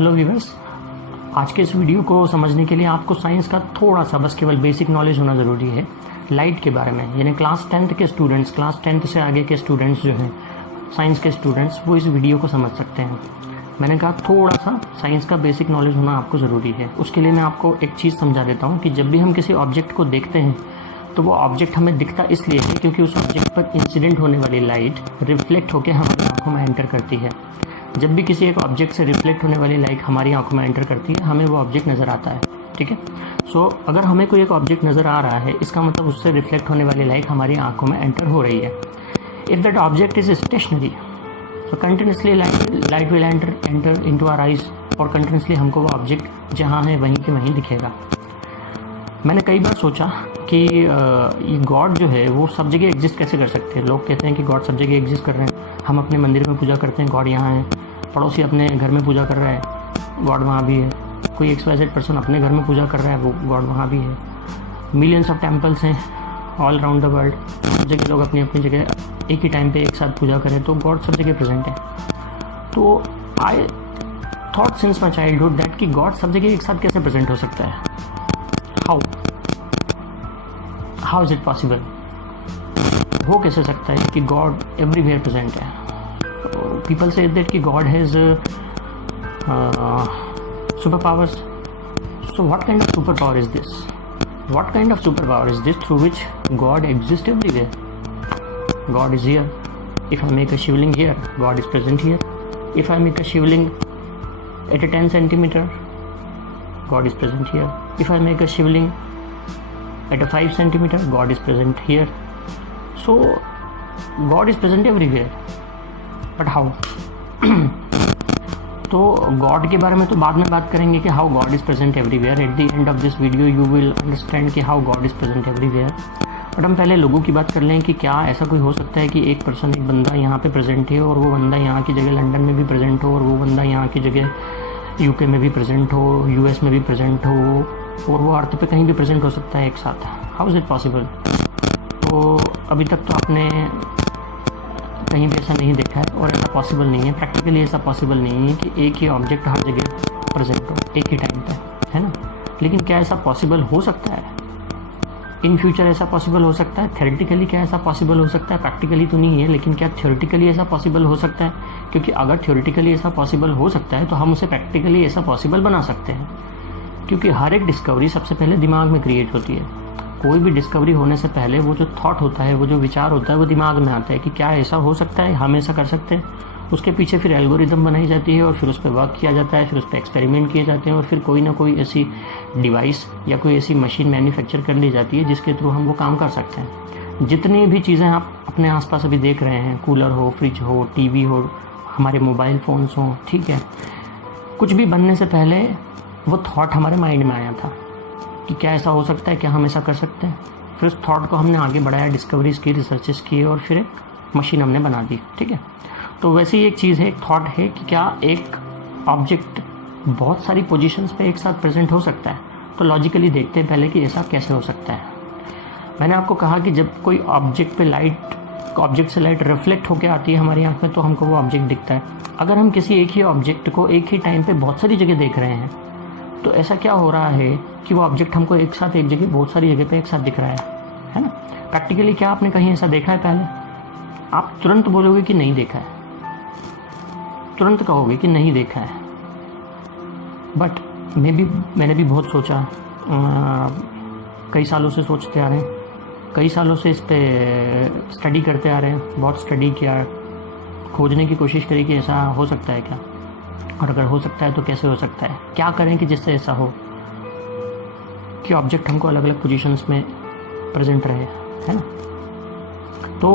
Hello viewers, आज के इस वीडियो को समझने के लिए आपको साइंस का थोड़ा सा बस केवल बेसिक नॉलेज होना ज़रूरी है लाइट के बारे में। यानी क्लास 10th के स्टूडेंट्स, क्लास 10th से आगे के स्टूडेंट्स जो हैं, साइंस के स्टूडेंट्स, वो इस वीडियो को समझ सकते हैं। मैंने कहा थोड़ा सा साइंस का बेसिक नॉलेज होना आपको ज़रूरी है। उसके लिए मैं आपको एक चीज़ समझा देता हूँ कि जब भी हम किसी ऑब्जेक्ट को देखते हैं तो वो ऑब्जेक्ट हमें दिखता इसलिए है क्योंकि उस ऑब्जेक्ट पर इंसिडेंट होने वाली लाइट रिफ्लेक्ट होकर हमारी आँखों में एंटर करती है। जब भी किसी एक ऑब्जेक्ट से रिफ्लेक्ट होने वाली लाइट हमारी आंखों में एंटर करती है, हमें वो ऑब्जेक्ट नज़र आता है। ठीक है, सो अगर हमें कोई एक ऑब्जेक्ट नज़र आ रहा है, इसका मतलब उससे रिफ्लेक्ट होने वाली लाइट हमारी आंखों में एंटर हो रही है। If that object is stationary, so continuously light will enter into our eyes, और कंटिन्यूसली हमको वो ऑब्जेक्ट जहाँ है वहीं के वहीं दिखेगा। मैंने कई बार सोचा कि गॉड जो है वो सब जगह एग्जिस्ट कैसे कर सकते हैं। लोग कहते हैं कि गॉड सब जगह एग्जिस्ट कर रहे हैं, हम अपने मंदिर में पूजा करते हैं, गॉड यहाँ है, पड़ोसी अपने घर में पूजा कर रहा है, गॉड वहाँ भी है, कोई XYZ पर्सन अपने घर में पूजा कर रहा है, वो गॉड वहाँ भी है। मिलियंस ऑफ टेम्पल्स हैं ऑल अराउंड द वर्ल्ड, सब जगह लोग अपनी अपनी जगह एक ही टाइम पे एक साथ पूजा करें, तो गॉड सब जगह प्रेजेंट है। तो I thought since my childhood that कि गॉड सब जगह एक साथ कैसे प्रेजेंट हो सकता है। How is it possible? हो कैसे सकता है कि गॉड एवरीवेयर प्रेजेंट है। People say that कि God has superpowers. So what kind of superpower is this? What kind of superpower is this through which God exists everywhere? God is here. If I make a shivling here, God is present here. If I make a shivling at a 10 centimeter, God is present here. If I make a shivling at a 5 centimeter, God is present here. So God is present everywhere. But how? तो God के बारे में तो बाद में बात करेंगे कि how God is present everywhere. At the end of this video you will understand कि how God is present everywhere. But हम पहले लोगों की बात कर लें कि क्या ऐसा कोई हो सकता है कि एक पर्सन, एक बंदा यहाँ पे प्रेजेंट है और वो बंदा यहाँ की जगह लंदन में भी प्रेजेंट हो, और वो बंदा यहाँ की जगह UK में भी प्रेजेंट हो, US में भी प्रेजेंट हो, और वो अर्थ पे कहीं भी प्रेजेंट हो सकता है एक साथ। How is it possible? तो अभी तक तो आपने कहीं भी ऐसा नहीं देखा है, और ऐसा पॉसिबल नहीं है, प्रैक्टिकली ऐसा पॉसिबल नहीं है कि एक ही ऑब्जेक्ट हर जगह प्रेजेंट हो एक ही टाइम पे, है ना। लेकिन क्या ऐसा पॉसिबल हो सकता है? इन फ्यूचर ऐसा पॉसिबल हो सकता है। थ्योरेटिकली क्या ऐसा पॉसिबल हो सकता है? प्रैक्टिकली तो नहीं है, लेकिन क्या थ्योरेटिकली ऐसा पॉसिबल हो सकता है? क्योंकि अगर थ्योरेटिकली ऐसा पॉसिबल हो सकता है तो हम उसे प्रैक्टिकली ऐसा पॉसिबल बना सकते हैं। क्योंकि हर एक डिस्कवरी सबसे पहले दिमाग में क्रिएट होती है। कोई भी डिस्कवरी होने से पहले वो जो थॉट होता है, वो जो विचार होता है, वो दिमाग में आता है कि क्या ऐसा हो सकता है, हम ऐसा कर सकते हैं। उसके पीछे फिर एल्गोरिदम बनाई जाती है और फिर उस पर वर्क किया जाता है, फिर उस पर एक्सपेरिमेंट किए जाते हैं, और फिर कोई ना कोई ऐसी डिवाइस या कोई ऐसी मशीन मैन्युफैक्चर कर ली जाती है जिसके थ्रू हम वो काम कर सकते हैं। जितनी भी चीज़ें आप अपने आसपास अभी देख रहे हैं, कूलर हो, फ्रिज हो, TV हो, हमारे मोबाइल फ़ोन्स हों, ठीक है, कुछ भी बनने से पहले वो थॉट हमारे माइंड में आया था कि क्या ऐसा हो सकता है, क्या हम ऐसा कर सकते हैं। फिर उस थॉट को हमने आगे बढ़ाया, डिस्कवरीज की, रिसर्चेस किए, और फिर एक मशीन हमने बना दी। ठीक है, तो वैसे ही एक चीज़ है, एक थॉट है कि क्या एक ऑब्जेक्ट बहुत सारी पोजीशंस पे एक साथ प्रेजेंट हो सकता है। तो लॉजिकली देखते हैं पहले कि ऐसा कैसे हो सकता है। मैंने आपको कहा कि जब कोई ऑब्जेक्ट से लाइट रिफ्लेक्ट होकर आती है हमारी आँख में, तो हमको वो ऑब्जेक्ट दिखता है। अगर हम किसी एक ही ऑब्जेक्ट को एक ही टाइम पर बहुत सारी जगह देख रहे हैं, तो ऐसा क्या हो रहा है कि वो ऑब्जेक्ट हमको एक साथ एक जगह, बहुत सारी जगह पे एक साथ दिख रहा है ना। प्रैक्टिकली क्या आपने कहीं ऐसा देखा है पहले? आप तुरंत बोलोगे कि नहीं देखा है, तुरंत कहोगे कि नहीं देखा है। बट मैंने भी बहुत सोचा, कई सालों से सोचते आ रहे हैं, कई सालों से इस पर स्टडी करते आ रहे हैं, बहुत स्टडी किया, खोजने की कोशिश करी कि ऐसा हो सकता है क्या, और अगर हो सकता है तो कैसे हो सकता है, क्या करें कि जिससे ऐसा हो कि ऑब्जेक्ट हमको अलग अलग पोजीशंस में प्रेजेंट रहे, है ना। तो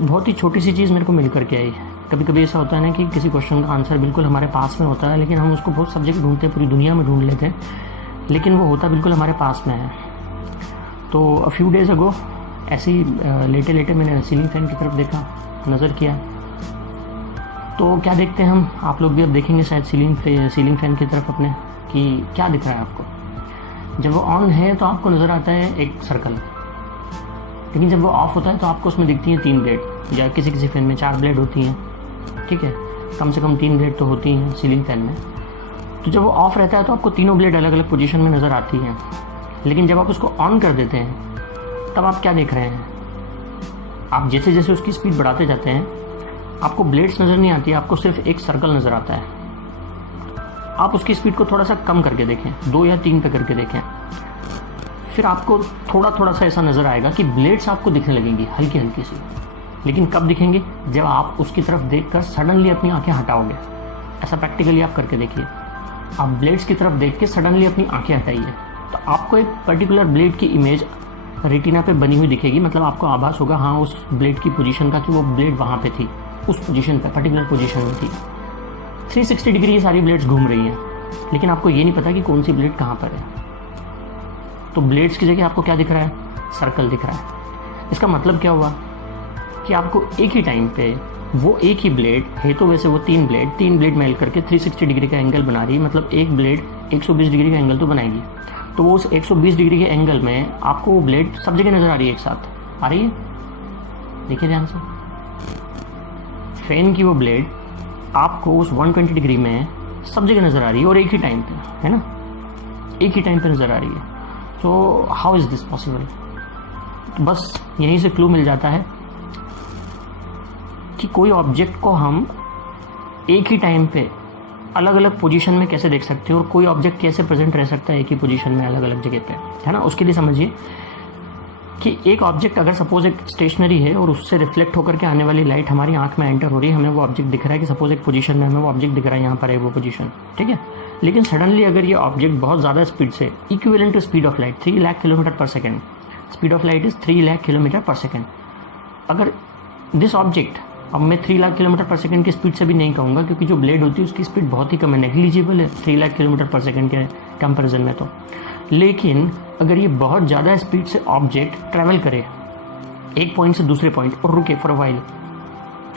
बहुत ही छोटी सी चीज़ मेरे को मिल करके आई। कभी कभी ऐसा होता है ना कि किसी क्वेश्चन का आंसर बिल्कुल हमारे पास में होता है, लेकिन हम उसको बहुत सब जगह ढूंढते हैं, पूरी दुनिया में ढूंढ लेते हैं, लेकिन वो होता बिल्कुल हमारे पास में है। तो अ फ्यू डेज़ अगो ऐसे ही लेटे लेटे मैंने सीलिंग फैन की तरफ देखा, नज़र किया, तो क्या देखते हैं हम, आप लोग भी अब देखेंगे शायद सीलिंग फैन की तरफ अपने, कि क्या दिख रहा है आपको। जब वो ऑन है तो आपको नज़र आता है एक सर्कल, लेकिन जब वो ऑफ होता है तो आपको उसमें दिखती हैं 3 ब्लेड, या किसी किसी फैन में 4 ब्लेड होती हैं। ठीक है, कम से कम 3 ब्लेड तो होती हैं सीलिंग फैन में। तो जब वो ऑफ रहता है तो आपको तीनों ब्लेड अलग अलग पोजीशन में नज़र आती हैं, लेकिन जब आप उसको ऑन कर देते हैं तब आप क्या देख रहे हैं, आप जैसे जैसे उसकी स्पीड बढ़ाते जाते हैं आपको ब्लेड्स नज़र नहीं आती, आपको सिर्फ एक सर्कल नज़र आता है। आप उसकी स्पीड को थोड़ा सा कम करके देखें, 2 या 3 पे करके देखें, फिर आपको थोड़ा थोड़ा सा ऐसा नज़र आएगा कि ब्लेड्स आपको दिखने लगेंगी हल्की हल्की सी। लेकिन कब दिखेंगे, जब आप उसकी तरफ देखकर सडनली अपनी आंखें हटाओगे। ऐसा प्रैक्टिकली आप करके देखिए, आप ब्लेड्स की तरफ देख के सडनली अपनी आंखें हटाइए तो आपको एक पर्टिकुलर ब्लेड की इमेज रेटिना पे बनी हुई दिखेगी, मतलब आपको आभास होगा हाँ उस ब्लेड की पोजीशन का कि वो ब्लेड वहाँ पे थी, उस पोजीशन पे पर्टिकुलर पोजीशन में थी। 360 डिग्री ये सारी ब्लेड्स घूम रही हैं, लेकिन आपको ये नहीं पता कि कौन सी ब्लेड कहाँ पर है। तो ब्लेड्स की जगह आपको क्या दिख रहा है, सर्कल दिख रहा है। इसका मतलब क्या हुआ कि आपको एक ही टाइम पे वो एक ही ब्लेड है, तो वैसे वो 3 ब्लेड मेल करके 360 डिग्री का एंगल बना रही है, मतलब एक ब्लेड 120 डिग्री का एंगल तो बनाएगी। तो वो उस 120 डिग्री के एंगल में आपको वो ब्लेड सब जगह नज़र आ रही है, एक साथ आ रही है। देखिए ध्यान से, फैन की वो ब्लेड आपको उस 120 डिग्री में सब जगह नज़र आ रही है और एक ही टाइम पे, है ना, एक ही टाइम पे नज़र आ रही है। तो हाउ इज़ दिस पॉसिबल। तो बस यहीं से क्लू मिल जाता है कि कोई ऑब्जेक्ट को हम एक ही टाइम पे अलग अलग पोजीशन में कैसे देख सकते हैं और कोई ऑब्जेक्ट कैसे प्रेजेंट रह सकता है एक ही पोजीशन में अलग अलग जगह पे, है ना। उसके लिए समझिए कि एक ऑब्जेक्ट अगर सपोज एक स्टेशनरी है और उससे रिफ्लेक्ट होकर के आने वाली लाइट हमारी आंख में एंटर हो रही है, हमें वो ऑब्जेक्ट दिख रहा है कि सपोज एक पोजीशन में हमें वो ऑब्जेक्ट दिख रहा है, यहाँ पर है वो पोजीशन, ठीक है। लेकिन सडनली अगर ये ऑब्जेक्ट बहुत ज़्यादा स्पीड से equivalent to speed of light 3 lakh kilometre per second, speed of light is 3 lakh kilometre per second, अगर दिस ऑब्जेक्ट, अब मैं 3 लाख किलोमीटर पर सेकंड की स्पीड से भी नहीं कहूँगा क्योंकि जो ब्लेड होती है उसकी स्पीड बहुत ही कम है, नेग्लिजिबल है 3 लाख किलोमीटर पर सेकंड के कंपैरिजन में तो। लेकिन अगर ये बहुत ज़्यादा स्पीड से ऑब्जेक्ट ट्रैवल करे एक पॉइंट से दूसरे पॉइंट और रुके फॉर अ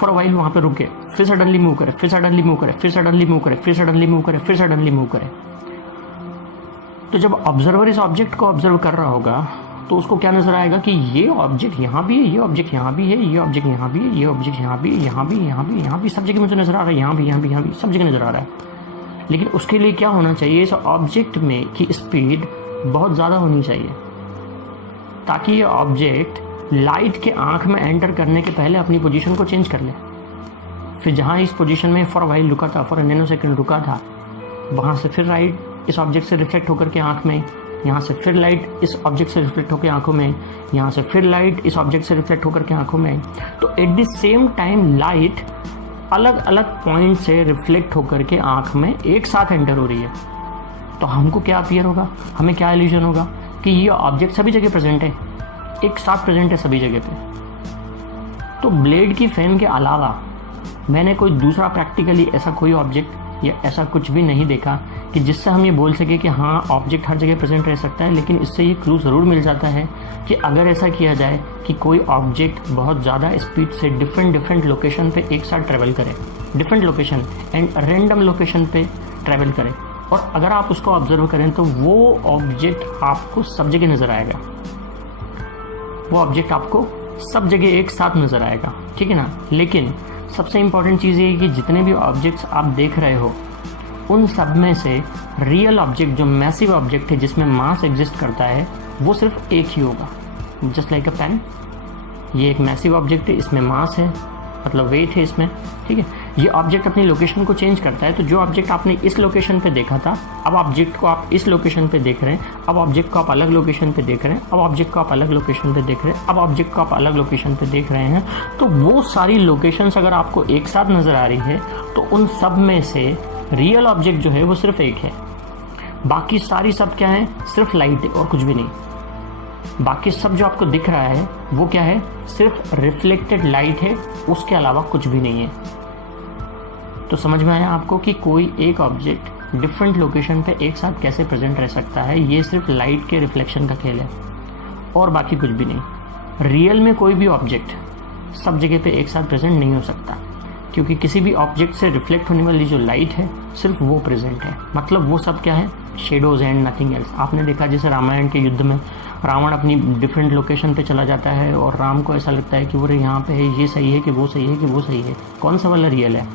वाइल वहाँ पे रुके, फिर सडनली मूव करे, फिर सडनली मूव करे, फिर सडनली मूव करे, फिर सडनली मूव करे, फिर सडनली मूव करे, तो जब ऑब्जर्वर इस ऑब्जेक्ट को ऑब्जर्व कर रहा होगा तो उसको क्या नजर आएगा कि ये ऑब्जेक्ट यहाँ भी है, ये ऑब्जेक्ट यहाँ भी है, ये ऑब्जेक्ट यहाँ भी है, ये ऑब्जेक्ट यहाँ भी, यहाँ भी, यहाँ भी, यहाँ भी, सब जगह मुझे नजर आ रहा है, यहाँ भी, यहाँ भी, यहाँ भी, सब जगह नजर आ रहा है। लेकिन उसके लिए क्या होना चाहिए, इस ऑब्जेक्ट में की स्पीड बहुत ज़्यादा होनी चाहिए ताकि ये ऑब्जेक्ट लाइट के आंख में एंटर करने के पहले अपनी पोजीशन को चेंज कर ले। फिर जहाँ इस पोजीशन में फॉर वाइल रुका था, फॉर नैनो सेकेंड रुका था, वहाँ से फिर लाइट इस ऑब्जेक्ट से रिफ्लेक्ट होकर के आँख में, यहाँ से फिर लाइट इस ऑब्जेक्ट से रिफ्लेक्ट होकर आंखों में, यहाँ से फिर लाइट इस ऑब्जेक्ट से रिफ्लेक्ट होकर के आंखों में। तो at the same time light अलग अलग पॉइंट से रिफ्लेक्ट होकर के आंख में एक साथ एंटर हो रही है। तो हमको क्या अपीयर होगा, हमें क्या इल्यूजन होगा कि ये ऑब्जेक्ट सभी जगह प्रेजेंट है, एक साथ प्रेजेंट है सभी जगह पे। तो ब्लेड की फैन के अलावा मैंने कोई दूसरा प्रैक्टिकली ऐसा कोई ऑब्जेक्ट या ऐसा कुछ भी नहीं देखा कि जिससे हम ये बोल सके कि हाँ ऑब्जेक्ट हर जगह प्रेजेंट रह सकता है। लेकिन इससे ये क्लू ज़रूर मिल जाता है कि अगर ऐसा किया जाए कि कोई ऑब्जेक्ट बहुत ज़्यादा स्पीड से डिफरेंट लोकेशन पे एक साथ ट्रैवल करे, different location and random location पे ट्रैवल करे, और अगर आप उसको ऑब्जर्व करें तो वो ऑब्जेक्ट आपको सब जगह नज़र आएगा, वो ऑब्जेक्ट आपको सब जगह एक साथ नज़र आएगा, ठीक है ना। लेकिन सबसे इम्पॉर्टेंट चीज़ ये है कि जितने भी ऑब्जेक्ट्स आप देख रहे हो उन सब में से रियल ऑब्जेक्ट जो मैसिव ऑब्जेक्ट है जिसमें मास एग्जिस्ट करता है वो सिर्फ एक ही होगा, जस्ट लाइक अ पेन। ये एक मैसिव ऑब्जेक्ट है, इसमें मास है, मतलब वेट है इसमें, ठीक है। ये ऑब्जेक्ट अपनी लोकेशन को चेंज करता है, तो जो ऑब्जेक्ट आपने इस लोकेशन पे देखा था अब ऑब्जेक्ट को आप इस लोकेशन पे देख रहे हैं, अब ऑब्जेक्ट को आप अलग लोकेशन पे देख रहे हैं, अब ऑब्जेक्ट को आप अलग लोकेशन पे देख रहे हैं, अब ऑब्जेक्ट को आप अलग लोकेशन पे देख रहे हैं। तो वो सारी लोकेशंस अगर आपको एक साथ नज़र आ रही है तो उन सब में से रियल ऑब्जेक्ट जो है वो सिर्फ एक है, बाकी सारी सब क्या है, सिर्फ लाइट है और कुछ भी नहीं। बाकी सब जो आपको दिख रहा है वो क्या है, सिर्फ रिफ्लेक्टेड लाइट है, उसके अलावा कुछ भी नहीं है। तो समझ में आया आपको कि कोई एक ऑब्जेक्ट डिफरेंट लोकेशन पे एक साथ कैसे प्रेजेंट रह सकता है। ये सिर्फ लाइट के रिफ्लेक्शन का खेल है और बाकी कुछ भी नहीं। रियल में कोई भी ऑब्जेक्ट सब जगह पे एक साथ प्रेजेंट नहीं हो सकता, क्योंकि किसी भी ऑब्जेक्ट से रिफ्लेक्ट होने वाली जो लाइट है सिर्फ वो प्रेजेंट है, मतलब वो सब क्या है, शेडोज एंड नथिंग एल्स। आपने देखा जैसे रामायण के युद्ध में रावण अपनी डिफरेंट लोकेशन पे चला जाता है और राम को ऐसा लगता है कि वो यहाँ पे है, ये सही है कि वो सही है कि वो सही है, कौन सा वाला रियल है,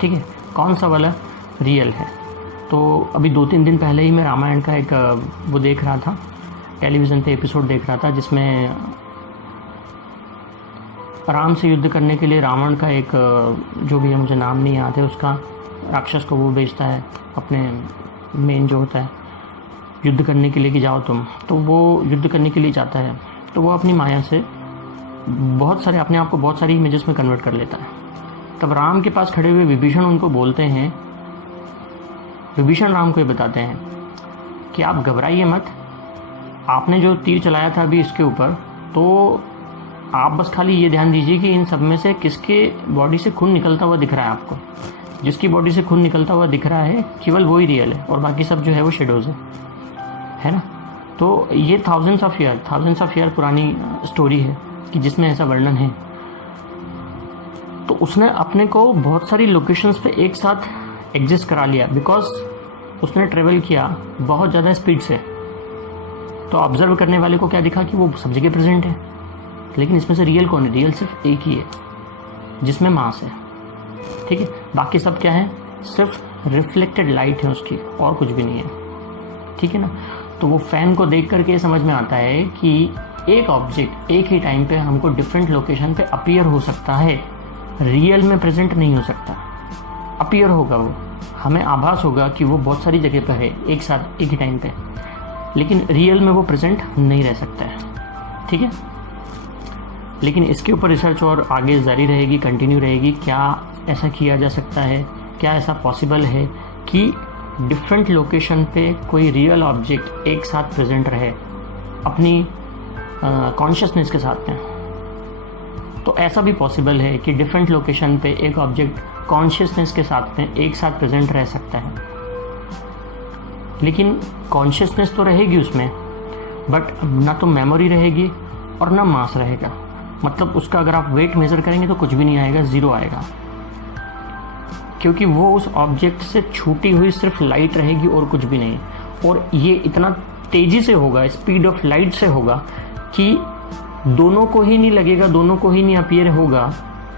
ठीक है, कौन सा वाला रियल है। तो अभी 2-3 दिन पहले ही मैं रामायण का एक वो देख रहा था, टेलीविज़न पे एपिसोड देख रहा था, जिसमें राम से युद्ध करने के लिए रावण का एक जो भी है, मुझे नाम नहीं याद है उसका, राक्षस को वो भेजता है अपने मेन जो होता है युद्ध करने के लिए कि जाओ तुम, तो वो युद्ध करने के लिए जाता है। तो वो अपनी माया से बहुत सारे अपने आप को बहुत सारी इमेजेस में कन्वर्ट कर लेता है। तब राम के पास खड़े हुए विभीषण उनको बोलते हैं, विभीषण राम को ये बताते हैं कि आप घबराइए मत, आपने जो तीर चलाया था अभी इसके ऊपर, तो आप बस खाली ये ध्यान दीजिए कि इन सब में से किसके बॉडी से खून निकलता हुआ दिख रहा है आपको। जिसकी बॉडी से खून निकलता हुआ दिख रहा है केवल वो ही रियल है, और बाकी सब जो है वो शेडोज है ना। तो ये थाउजेंड्स ऑफ ईयर पुरानी स्टोरी है कि जिसमें ऐसा वर्णन है। तो उसने अपने को बहुत सारी लोकेशंस पे एक साथ एग्जिस्ट करा लिया, बिकॉज उसने ट्रेवल किया बहुत ज़्यादा स्पीड से। तो ऑब्जर्व करने वाले को क्या दिखा कि वो सब जगह प्रेजेंट है, लेकिन इसमें से रियल कौन है? रियल सिर्फ एक ही है जिसमें मास है, ठीक है। बाकी सब क्या है? सिर्फ रिफ्लेक्टेड लाइट है उसकी, और कुछ भी नहीं है, ठीक है ना। तो वो फैन को देख करके समझ में आता है कि एक ऑब्जेक्ट एक ही टाइम पे हमको डिफरेंट लोकेशन पे अपीयर हो सकता है, रियल में प्रेजेंट नहीं हो सकता। अपीयर होगा, वो हमें आभास होगा कि वो बहुत सारी जगह पर है एक साथ एक ही टाइम पे, लेकिन रियल में वो प्रेजेंट नहीं रह सकता है, ठीक है। लेकिन इसके ऊपर रिसर्च और आगे जारी रहेगी, कंटिन्यू रहेगी। क्या ऐसा किया जा सकता है, क्या ऐसा पॉसिबल है कि डिफरेंट लोकेशन पे कोई रियल ऑब्जेक्ट एक साथ प्रेजेंट रहे अपनी कॉन्शियसनेस के साथ में? तो ऐसा भी पॉसिबल है कि डिफरेंट लोकेशन पे एक ऑब्जेक्ट कॉन्शियसनेस के साथ में एक साथ प्रेजेंट रह सकता है, लेकिन कॉन्शियसनेस तो रहेगी उसमें, बट ना तो मेमोरी रहेगी और ना मास रहेगा। मतलब उसका अगर आप वेट मेजर करेंगे तो कुछ भी नहीं आएगा, ज़ीरो आएगा, क्योंकि वो उस ऑब्जेक्ट से छूटी हुई सिर्फ लाइट रहेगी और कुछ भी नहीं। और ये इतना तेज़ी से होगा, स्पीड ऑफ लाइट से होगा कि दोनों को ही नहीं लगेगा, दोनों को ही नहीं अपीयर होगा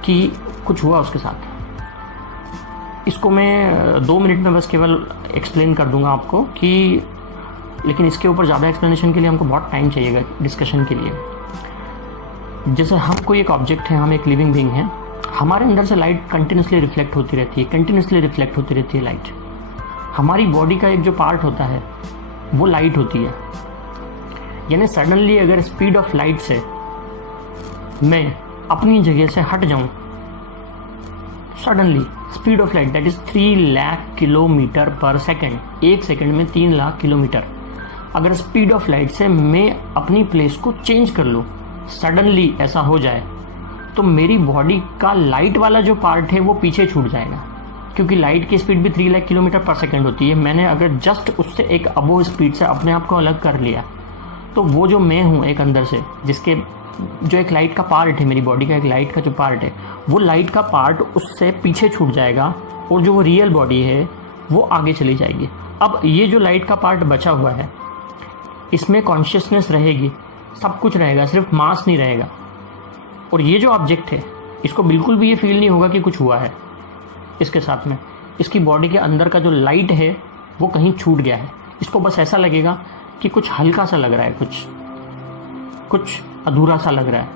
कि कुछ हुआ उसके साथ। इसको मैं 2 मिनट में बस केवल एक्सप्लेन कर दूंगा आपको कि, लेकिन इसके ऊपर ज़्यादा एक्सप्लेनेशन के लिए हमको बहुत टाइम चाहिएगा डिस्कशन के लिए। जैसे हम कोई एक ऑब्जेक्ट है, हम एक लिविंग बीइंग हैं, हमारे अंदर से लाइट कंटिन्यूसली रिफ्लेक्ट होती रहती है, लाइट। हमारी बॉडी का एक जो पार्ट होता है वो लाइट होती है, यानी सडनली अगर स्पीड ऑफ लाइट से मैं अपनी जगह से हट जाऊं, suddenly speed of light that is 3 lakh kilometre per second, एक सेकेंड में 3 लाख किलोमीटर, अगर स्पीड ऑफ लाइट से मैं अपनी प्लेस को चेंज कर लूं, सडनली ऐसा हो जाए, तो मेरी बॉडी का लाइट वाला जो पार्ट है वो पीछे छूट जाएगा, क्योंकि लाइट की स्पीड भी 3 लाख किलोमीटर पर सेकेंड होती है। मैंने अगर जस्ट उससे एक अबो स्पीड से अपने आप को अलग कर लिया, तो वो जो मैं हूँ एक अंदर से, जिसके जो एक लाइट का पार्ट है, मेरी बॉडी का एक लाइट का जो पार्ट है, वो लाइट का पार्ट उससे पीछे छूट जाएगा, और जो वो रियल बॉडी है वो आगे चली जाएगी। अब ये जो लाइट का पार्ट बचा हुआ है, इसमें कॉन्शियसनेस रहेगी, सब कुछ रहेगा, सिर्फ मास नहीं रहेगा। और ये जो ऑब्जेक्ट है, इसको बिल्कुल भी ये फील नहीं होगा कि कुछ हुआ है इसके साथ में। इसकी बॉडी के अंदर का जो लाइट है वो कहीं छूट गया है, इसको बस ऐसा लगेगा कि कुछ हल्का सा लग रहा है, कुछ अधूरा सा लग रहा है।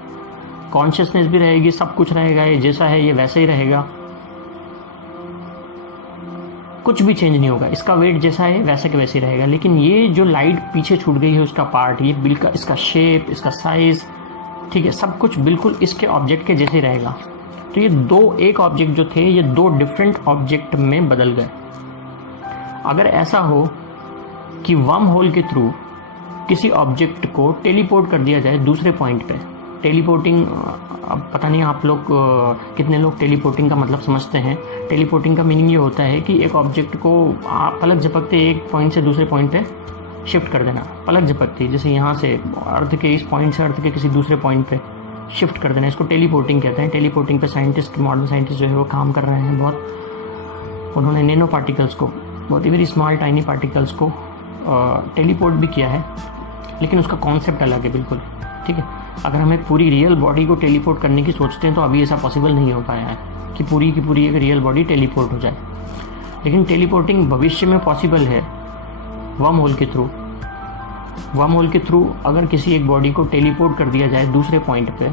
कॉन्शियसनेस भी रहेगी, सब कुछ रहेगा, ये जैसा है ये वैसा ही रहेगा, कुछ भी चेंज नहीं होगा, इसका वेट जैसा है वैसे के वैसे ही रहेगा। लेकिन ये जो लाइट पीछे छूट गई है उसका पार्ट, ये बिल्कुल इसका शेप, इसका साइज, ठीक है, सब कुछ बिल्कुल इसके ऑब्जेक्ट के जैसे रहेगा। तो ये एक ऑब्जेक्ट जो थे ये 2 डिफरेंट ऑब्जेक्ट में बदल गए। अगर ऐसा हो कि वर्म होल के थ्रू किसी ऑब्जेक्ट को टेलीपोर्ट कर दिया जाए दूसरे पॉइंट पे, टेलीपोर्टिंग, अब पता नहीं आप लोग कितने लोग टेलीपोर्टिंग का मतलब समझते हैं। टेलीपोर्टिंग का मीनिंग ये होता है कि एक ऑब्जेक्ट को आप पलक झपकते एक पॉइंट से दूसरे पॉइंट पे शिफ्ट कर देना, पलक झपकती, जैसे यहाँ से अर्थ के इस पॉइंट से अर्थ के किसी दूसरे पॉइंट पे शिफ्ट कर देना, इसको टेलीपोर्टिंग कहते हैं। टेलीपोर्टिंग पे साइंटिस्ट, मॉडर्न साइंटिस्ट जो है वो काम कर रहे हैं बहुत। उन्होंने नैनो पार्टिकल्स को, बहुत ही वेरी स्मॉल टाइनी पार्टिकल्स को टेलीपोर्ट भी किया है, लेकिन उसका कॉन्सेप्ट अलग है बिल्कुल, ठीक है। अगर हम एक पूरी रियल बॉडी को टेलीपोर्ट करने की सोचते हैं तो अभी ऐसा पॉसिबल नहीं हो पाया है कि पूरी की पूरी एक रियल बॉडी टेलीपोर्ट हो जाए। लेकिन टेलीपोर्टिंग भविष्य में पॉसिबल है वर्म होल के थ्रू। वर्म होल के थ्रू अगर किसी एक बॉडी को टेलीपोर्ट कर दिया जाए दूसरे पॉइंट पे,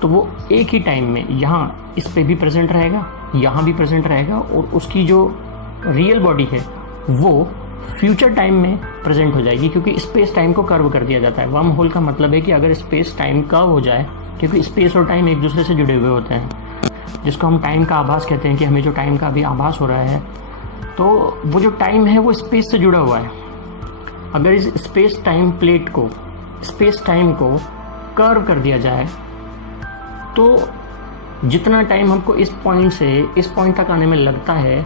तो वो एक ही टाइम में यहाँ इस पे भी प्रेजेंट रहेगा, यहाँ भी प्रेजेंट रहेगा, और उसकी जो रियल बॉडी है वो फ्यूचर टाइम में प्रेजेंट हो जाएगी, क्योंकि स्पेस टाइम को कर्व कर दिया जाता है। वर्म होल का मतलब है कि अगर स्पेस टाइम कर्व हो जाए, क्योंकि स्पेस और टाइम एक दूसरे से जुड़े हुए होते हैं, जिसको हम टाइम का आभास कहते हैं कि हमें जो टाइम का अभी आभास हो रहा है, तो वो जो टाइम है वो स्पेस से जुड़ा हुआ है। अगर इस स्पेस टाइम प्लेट को, स्पेस टाइम को कर्व कर दिया जाए, तो जितना टाइम हमको इस पॉइंट से इस पॉइंट तक आने में लगता है,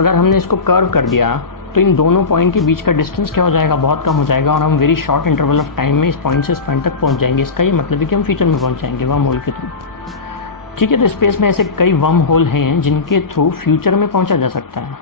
अगर हमने इसको कर्व कर दिया तो इन दोनों पॉइंट के बीच का डिस्टेंस क्या हो जाएगा, बहुत कम हो जाएगा, और हम very short interval of time में इस पॉइंट से इस पॉइंट तक पहुंच जाएंगे। इसका ये मतलब है कि हम फ्यूचर में पहुंच जाएंगे वर्म होल के थ्रू। ठीक है, तो स्पेस में ऐसे कई वर्म होल हैं जिनके थ्रू फ्यूचर में पहुंचा जा सकता है।